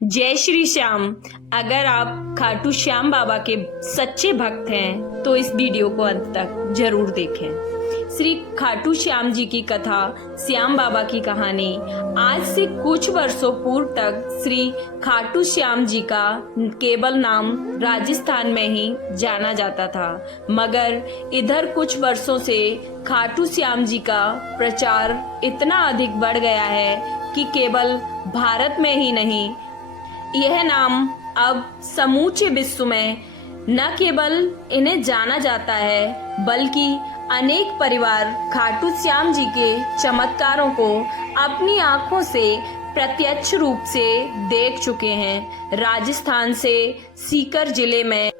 जय श्री श्याम। अगर आप खाटू श्याम बाबा के सच्चे भक्त हैं तो इस वीडियो को अंत तक जरूर देखें। श्री खाटू श्याम जी की कथा, श्याम बाबा की कहानी। आज से कुछ वर्षों पूर्व तक श्री खाटू श्याम जी का केवल नाम राजस्थान में ही जाना जाता था, मगर इधर कुछ वर्षों से खाटू श्याम जी का प्रचार इतना अधिक बढ़ गया है कि केवल भारत में ही नहीं, यह नाम अब समूचे विश्व में न केवल इन्हें जाना जाता है, बल्कि अनेक परिवार खाटू श्याम जी के चमत्कारों को अपनी आंखों से प्रत्यक्ष रूप से देख चुके हैं। राजस्थान से सीकर जिले में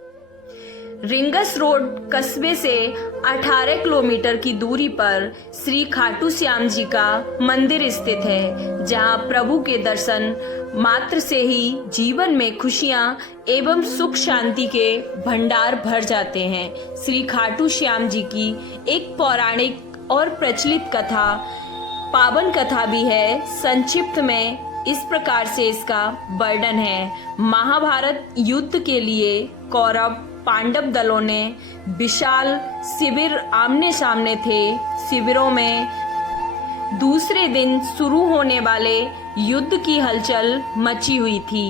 रिंगस रोड कस्बे से 18 किलोमीटर की दूरी पर श्री खाटू श्याम जी का मंदिर स्थित है, जहां प्रभु के दर्शन मात्र से ही जीवन में खुशियां एवं सुख शांति के भंडार भर जाते हैं। श्री खाटू श्याम जी की एक पौराणिक और प्रचलित कथा, पावन कथा भी है। संक्षिप्त में इस प्रकार से इसका वर्णन है। महाभारत युद्ध के लिए कौरव पांडव दलों ने विशाल शिविर आमने सामने थे। शिविरों में दूसरे दिन शुरू होने वाले युद्ध की हलचल मची हुई थी।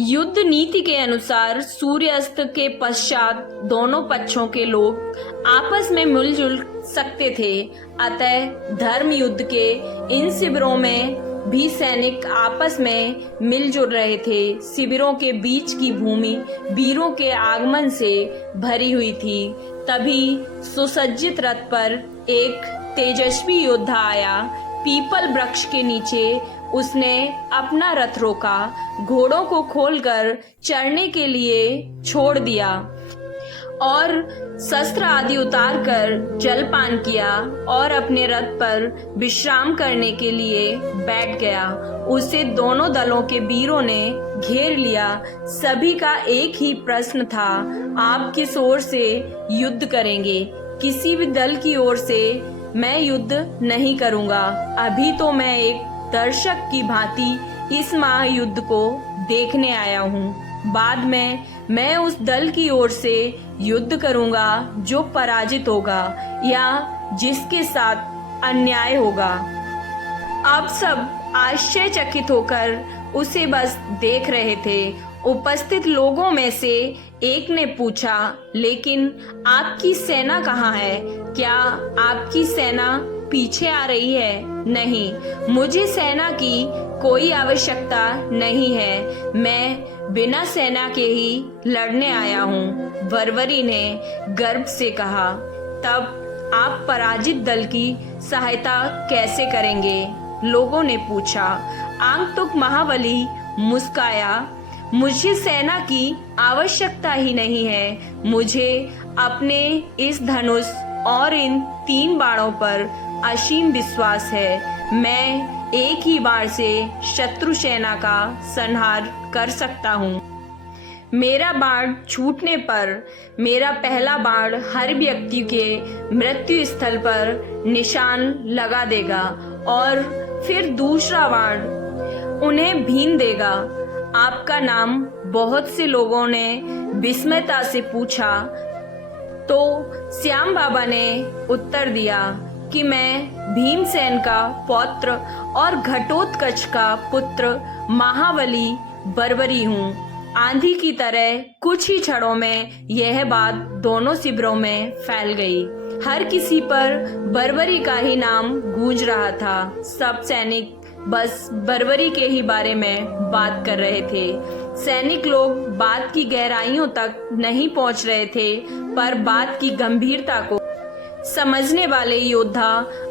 युद्ध नीति के अनुसार सूर्यास्त के पश्चात दोनों पक्षों के लोग आपस में मिलजुल सकते थे। अतः धर्म युद्ध के इन शिविरों में भी सैनिक आपस में मिलजुल रहे थे। शिविरों के बीच की भूमि वीरों के आगमन से भरी हुई थी। तभी सुसज्जित रथ पर एक तेजस्वी योद्धा आया। पीपल वृक्ष के नीचे उसने अपना रथ रोका, घोड़ों को खोलकर चढ़ने के लिए छोड़ दिया और शस्त्र आदि उतारकर जलपान किया और अपने रथ पर विश्राम करने के लिए बैठ गया। उसे दोनों दलों के वीरों ने घेर लिया। सभी का एक ही प्रश्न था, आप किस ओर से युद्ध करेंगे? किसी भी दल की ओर से मैं युद्ध नहीं करूंगा। अभी तो मैं एक दर्शक की भांति इस महायुद्ध को देखने आया हूँ। बाद में मैं उस दल की ओर से युद्ध करूंगा जो पराजित होगा या जिसके साथ अन्याय होगा। अब सब आश्चर्यचकित होकर उसे बस देख रहे थे। उपस्थित लोगों में से एक ने पूछा, लेकिन आपकी सेना कहाँ है? क्या आपकी सेना पीछे आ रही है? नहीं, मुझे सेना की कोई आवश्यकता नहीं है। मैं बिना सेना के ही लड़ने आया हूँ, बर्बरी ने गर्व से कहा। तब आप पराजित दल की सहायता कैसे करेंगे? लोगों ने पूछा। आगंतुक महाबली मुस्काया, मुझे सेना की आवश्यकता ही नहीं है। मुझे अपने इस धनुष और इन 3 बाणों पर असीम विश्वास है। मैं एक ही बार से शत्रु सेना का संहार कर सकता हूँ। मेरा बाण छूटने पर मेरा पहला बाण हर व्यक्ति के मृत्यु स्थल पर निशान लगा देगा और फिर दूसरा बाण उन्हें भीन देगा। आपका नाम? बहुत से लोगों ने विस्मयता से पूछा। तो श्याम बाबा ने उत्तर दिया कि मैं भीमसेन का पौत्र और घटोत्कच का पुत्र महाबली बर्बरी हूँ। आंधी की तरह कुछ ही क्षणों में यह बात दोनों शिविरों में फैल गई। हर किसी पर बर्बरी का ही नाम गूंज रहा था। सब सैनिक बस बर्बरी के ही बारे में बात कर रहे थे। सैनिक लोग बात की गहराइयों तक नहीं पहुंच रहे थे, पर बात की गंभीरता को समझने वाले योद्धा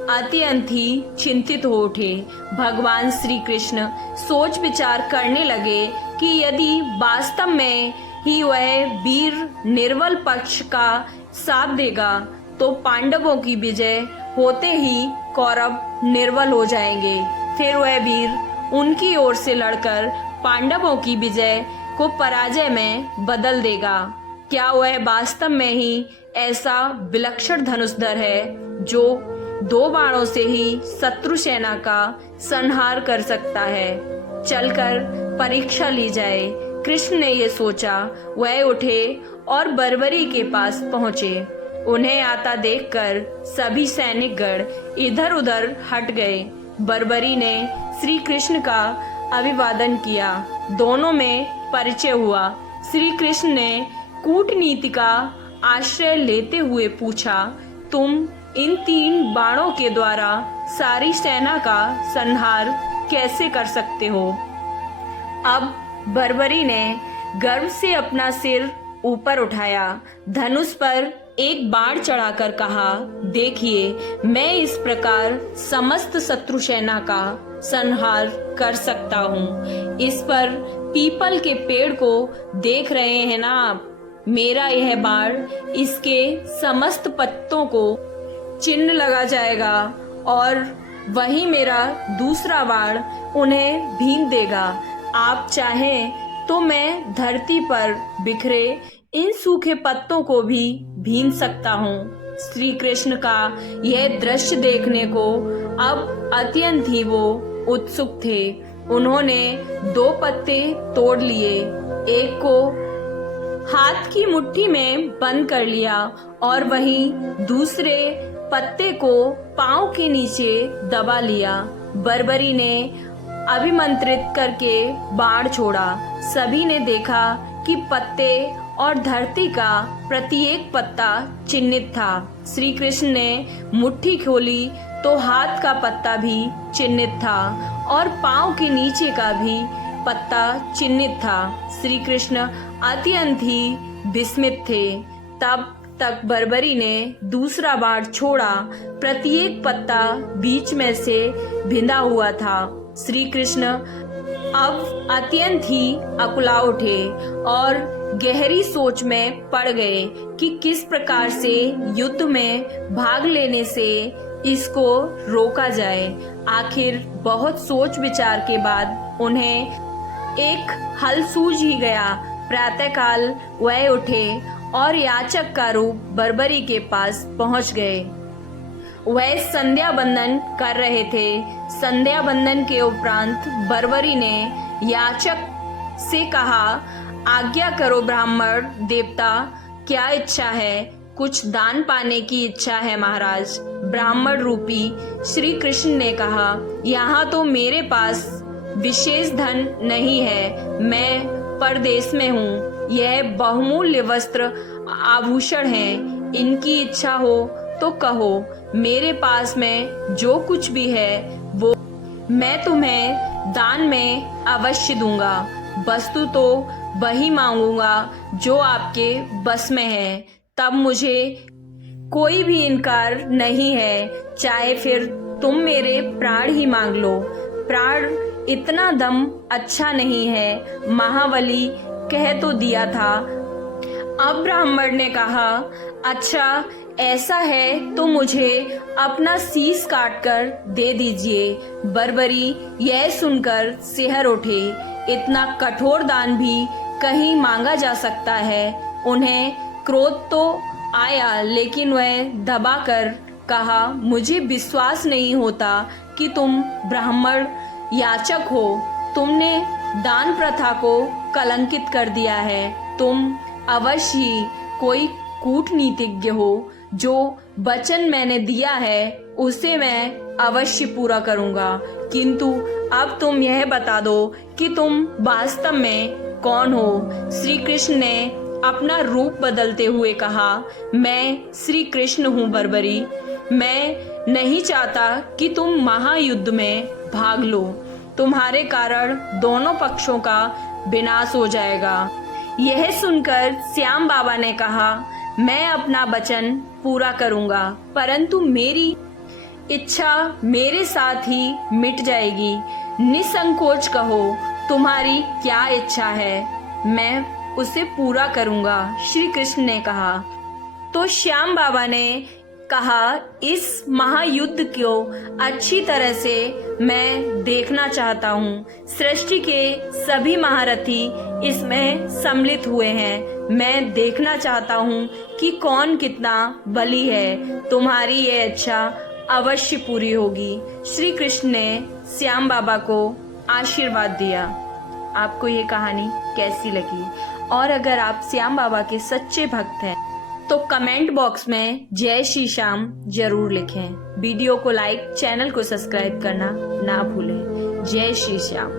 अत्यंत ही चिंतित हो उठे। भगवान श्री कृष्ण सोच विचार करने लगे कि यदि वास्तव में ही वह वीर निर्बल पक्ष का साथ देगा तो पांडवों की विजय होते ही कौरव निर्बल हो जाएंगे। फिर वह वीर उनकी ओर से लड़कर पांडवों की विजय को पराजय में बदल देगा। क्या वह वास्तव में ही ऐसा विलक्षण धनुषधर है जो 2 बाणों से ही शत्रु सेना का संहार कर सकता है? चलकर परीक्षा ली जाए। कृष्ण ने ये सोचा। वह उठे और बर्बरी के पास पहुंचे। उन्हें आता देखकर सभी सैनिकगण इधर उधर हट गए। बर्बरी ने श्री कृष्ण का अभिवादन किया। दोनों में परिचय हुआ। श्री कृष्ण ने कूटनीति का आश्रय लेते हुए पूछा, तुम इन 3 बाणों के द्वारा सारी सेना का संहार कैसे कर सकते हो? अब बर्बरी ने गर्व से अपना सिर ऊपर उठाया, धनुष पर एक बाण चढ़ाकर कहा, देखिए मैं इस प्रकार समस्त शत्रु सेना का संहार कर सकता हूँ। इस पर पीपल के पेड़ को देख रहे हैं ना आप? मेरा यह बाण इसके समस्त पत्तों को चिन्ह लगा जाएगा और वही मेरा दूसरा बाण उन्हें भीन देगा। आप चाहें तो मैं धरती पर बिखरे इन सूखे पत्तों को भी भीन सकता हूँ। श्री कृष्ण का यह दृश्य देखने को अब अत्यंत ही वो उत्सुक थे। उन्होंने 2 पत्ते तोड़ लिए, एक को हाथ की मुट्ठी में बंद कर लिया और वहीं दूसरे पत्ते को पांव के नीचे दबा लिया। बर्बरी ने अभिमंत्रित करके बाण छोड़ा। सभी ने देखा कि पत्ते और धरती का प्रत्येक पत्ता चिन्हित था। श्री कृष्ण ने मुट्ठी खोली तो हाथ का पत्ता भी चिन्हित था और पांव के नीचे का भी पत्ता चिन्हित था। श्री कृष्ण अत्यंत ही विस्मित थे। तब तक बर्बरी ने दूसरा बाण छोड़ा। प्रत्येक पत्ता बीच में से भिंदा हुआ था। श्री कृष्ण अब अत्यंत ही अकुला उठे और गहरी सोच में पड़ गए कि किस प्रकार से युद्ध में भाग लेने से इसको रोका जाए। आखिर बहुत सोच विचार के बाद उन्हें एक हल सूझ ही गया। प्रातःकाल वह उठे और याचक का रूप बर्बरी के पास पहुंच गए। वह संध्या बंदन कर रहे थे। संध्या बंदन के उपरांत बर्बरी ने याचक से कहा, आज्ञा करो ब्राह्मण देवता, क्या इच्छा है? कुछ दान पाने की इच्छा है महाराज। ब्राह्मण रूपी श्री कृष्ण ने कहा, यहाँ तो मेरे पास विशेष धन नहीं है, मैं परदेश में हूँ। यह बहुमूल्य वस्त्र आभूषण हैं, इनकी इच्छा हो तो कहो। मेरे पास में जो कुछ भी है वो मैं तुम्हें दान में अवश्य दूंगा। वस्तु तो वही मांगूंगा जो आपके बस में है। तब मुझे कोई भी इनकार नहीं है, चाहे फिर तुम मेरे प्राण ही मांग लो। प्राण इतना दम अच्छा नहीं है, महाबली कह तो दिया था। अब ब्राह्मण ने कहा, अच्छा ऐसा है तो मुझे अपना शीश काटकर दे दीजिए। बर्बरी यह सुनकर सिहर उठे। इतना कठोर दान भी कहीं मांगा जा सकता है? उन्हें क्रोध तो आया, लेकिन वह दबाकर कहा, मुझे विश्वास नहीं होता कि तुम ब्राह्मण याचक हो। तुमने दान प्रथा को कलंकित कर दिया है। तुम अवश्य ही कोई कूटनीतिज्ञ हो। जो वचन मैंने दिया है उसे मैं अवश्य पूरा करूंगा। किंतु अब तुम यह बता दो कि तुम वास्तव में कौन हो? श्री कृष्ण ने अपना रूप बदलते हुए कहा, मैं श्री कृष्ण हूँ बर्बरी। मैं नहीं चाहता कि तुम महायुद्ध में भाग लो। तुम्हारे कारण दोनों पक्षों का विनाश हो जाएगा। यह सुनकर श्याम बाबा ने कहा, मैं अपना वचन पूरा करूंगा, परंतु मेरी इच्छा मेरे साथ ही मिट जाएगी। निसंकोच कहो, तुम्हारी क्या इच्छा है, मैं उसे पूरा करूंगा। श्री कृष्ण ने कहा। तो श्याम बाबा ने कहा, इस महायुद्ध को अच्छी तरह से मैं देखना चाहता हूँ। सृष्टि के सभी महारथी इसमें सम्मिलित हुए हैं। मैं देखना चाहता हूँ कि कौन कितना बली है। तुम्हारी ये इच्छा अवश्य पूरी होगी। श्री कृष्ण ने श्याम बाबा को आशीर्वाद दिया। आपको ये कहानी कैसी लगी, और अगर आप श्याम बाबा के सच्चे भक्त हैं तो कमेंट बॉक्स में जय श्री श्याम जरूर लिखें। वीडियो को लाइक, चैनल को सब्सक्राइब करना ना भूलें। जय श्री श्याम।